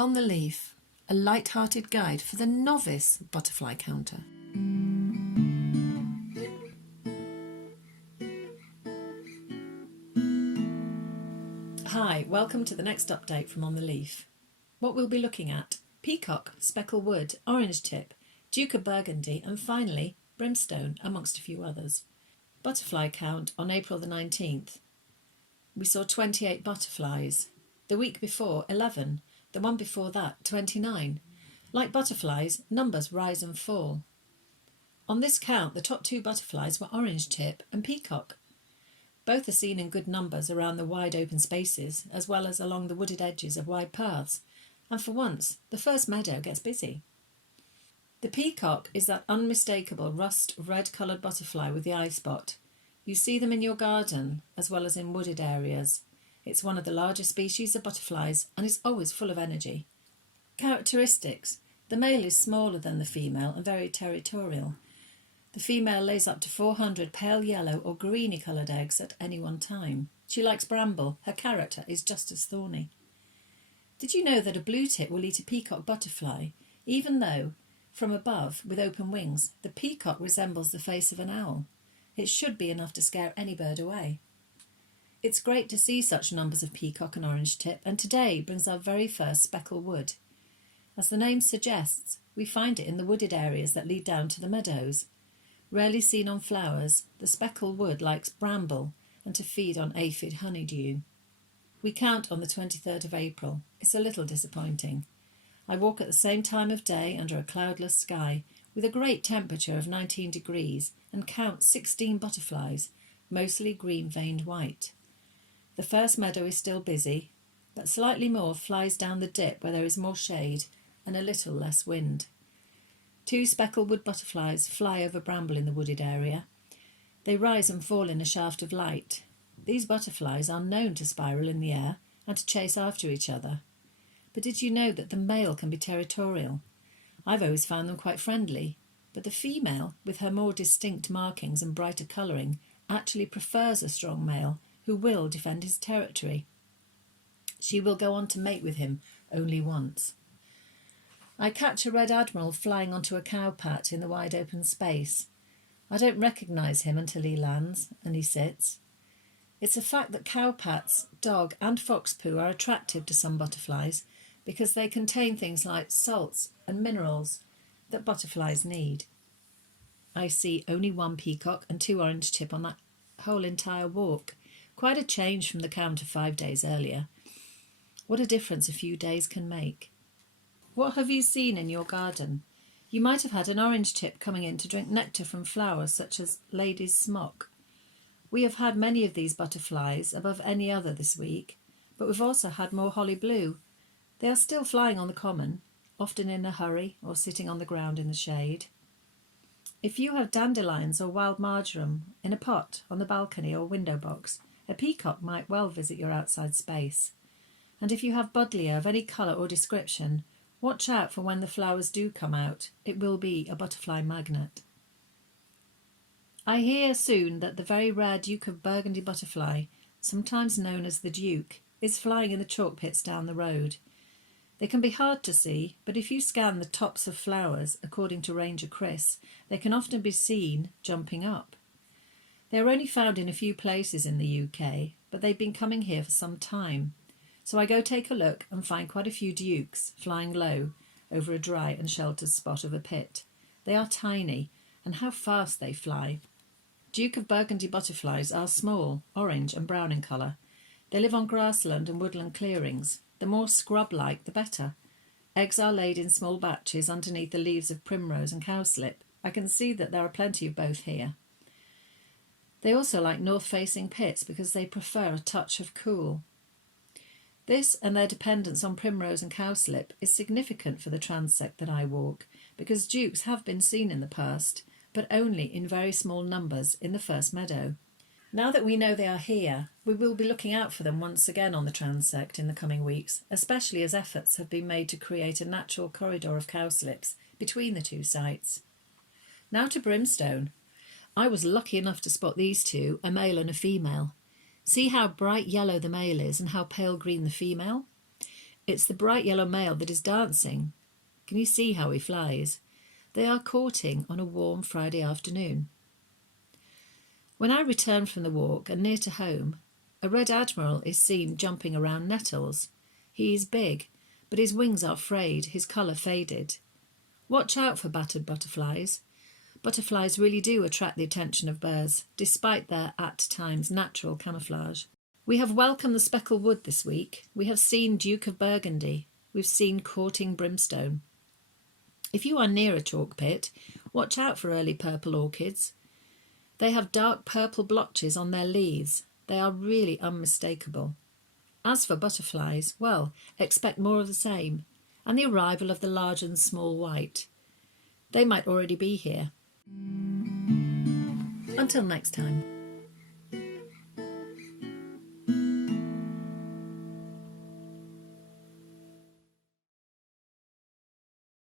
On the Leaf, a light-hearted guide for the novice butterfly counter. Hi, welcome to the next update from On the Leaf. What we'll be looking at: Peacock, Speckled Wood, Orange Tip, Duke of Burgundy and finally Brimstone, amongst a few others. Butterfly count on April the 19th. We saw 28 butterflies. The week before, 11. The one before that, 29. Like butterflies, numbers rise and fall. On this count, the top two butterflies were Orange Tip and Peacock. Both are seen in good numbers around the wide open spaces, as well as along the wooded edges of wide paths. And for once, the first meadow gets busy. The peacock is that unmistakable rust red coloured butterfly with the eye spot. You see them in your garden as well as in wooded areas. It's one of the largest species of butterflies and is always full of energy. Characteristics: the male is smaller than the female and very territorial. The female lays up to 400 pale yellow or greeny coloured eggs at any one time. She likes bramble. Her character is just as thorny. Did you know that a blue tit will eat a peacock butterfly, even though, from above, with open wings, the peacock resembles the face of an owl? It should be enough to scare any bird away. It's great to see such numbers of peacock and orange tip, and today brings our very first speckled wood. As the name suggests, we find it in the wooded areas that lead down to the meadows. Rarely seen on flowers, the speckled wood likes bramble and to feed on aphid honeydew. We count on the 23rd of April. It's a little disappointing. I walk at the same time of day under a cloudless sky with a great temperature of 19 degrees and count 16 butterflies, mostly green-veined white. The first meadow is still busy, but slightly more flies down the dip where there is more shade and a little less wind. Two speckled wood butterflies fly over bramble in the wooded area. They rise and fall in a shaft of light. These butterflies are known to spiral in the air and to chase after each other. But did you know that the male can be territorial? I've always found them quite friendly, but the female, with her more distinct markings and brighter colouring, actually prefers a strong male who will defend his territory. She will go on to mate with him only once. I catch a red admiral flying onto a cowpat in the wide open space. I don't recognise him until he lands and he sits. It's a fact that cowpats, dog and fox poo are attractive to some butterflies because they contain things like salts and minerals that butterflies need. I see only one peacock and two orange tip on that whole entire walk. Quite a change from the count of 5 days earlier. What a difference a few days can make. What have you seen in your garden? You might have had an orange tip coming in to drink nectar from flowers such as lady's smock. We have had many of these butterflies, above any other this week, but we've also had more holly blue. They are still flying on the common, often in a hurry or sitting on the ground in the shade. If you have dandelions or wild marjoram in a pot on the balcony or window box, a peacock might well visit your outside space. And if you have buddleia of any colour or description, watch out for when the flowers do come out. It will be a butterfly magnet. I hear soon that the very rare Duke of Burgundy butterfly, sometimes known as the Duke, is flying in the chalk pits down the road. They can be hard to see, but if you scan the tops of flowers, according to Ranger Chris, they can often be seen jumping up. They are only found in a few places in the UK, but they've been coming here for some time. So I go take a look and find quite a few dukes flying low over a dry and sheltered spot of a pit. They are tiny, and how fast they fly. Duke of Burgundy butterflies are small, orange and brown in colour. They live on grassland and woodland clearings. The more scrub-like, the better. Eggs are laid in small batches underneath the leaves of primrose and cowslip. I can see that there are plenty of both here. They also like north-facing pits because they prefer a touch of cool. This and their dependence on primrose and cowslip is significant for the transect that I walk, because dukes have been seen in the past, but only in very small numbers in the first meadow. Now that we know they are here, we will be looking out for them once again on the transect in the coming weeks, especially as efforts have been made to create a natural corridor of cowslips between the two sites. Now to Brimstone. I was lucky enough to spot these two, a male and a female. See how bright yellow the male is and how pale green the female? It's the bright yellow male that is dancing. Can you see how he flies? They are courting on a warm Friday afternoon. When I return from the walk and near to home, a red admiral is seen jumping around nettles. He is big, but his wings are frayed, his colour faded. Watch out for battered butterflies. Butterflies really do attract the attention of birds, despite their, at times, natural camouflage. We have welcomed the speckled wood this week. We have seen Duke of Burgundy. We've seen courting Brimstone. If you are near a chalk pit, watch out for early purple orchids. They have dark purple blotches on their leaves. They are really unmistakable. As for butterflies, well, expect more of the same, and the arrival of the large and small white. They might already be here. Until next time.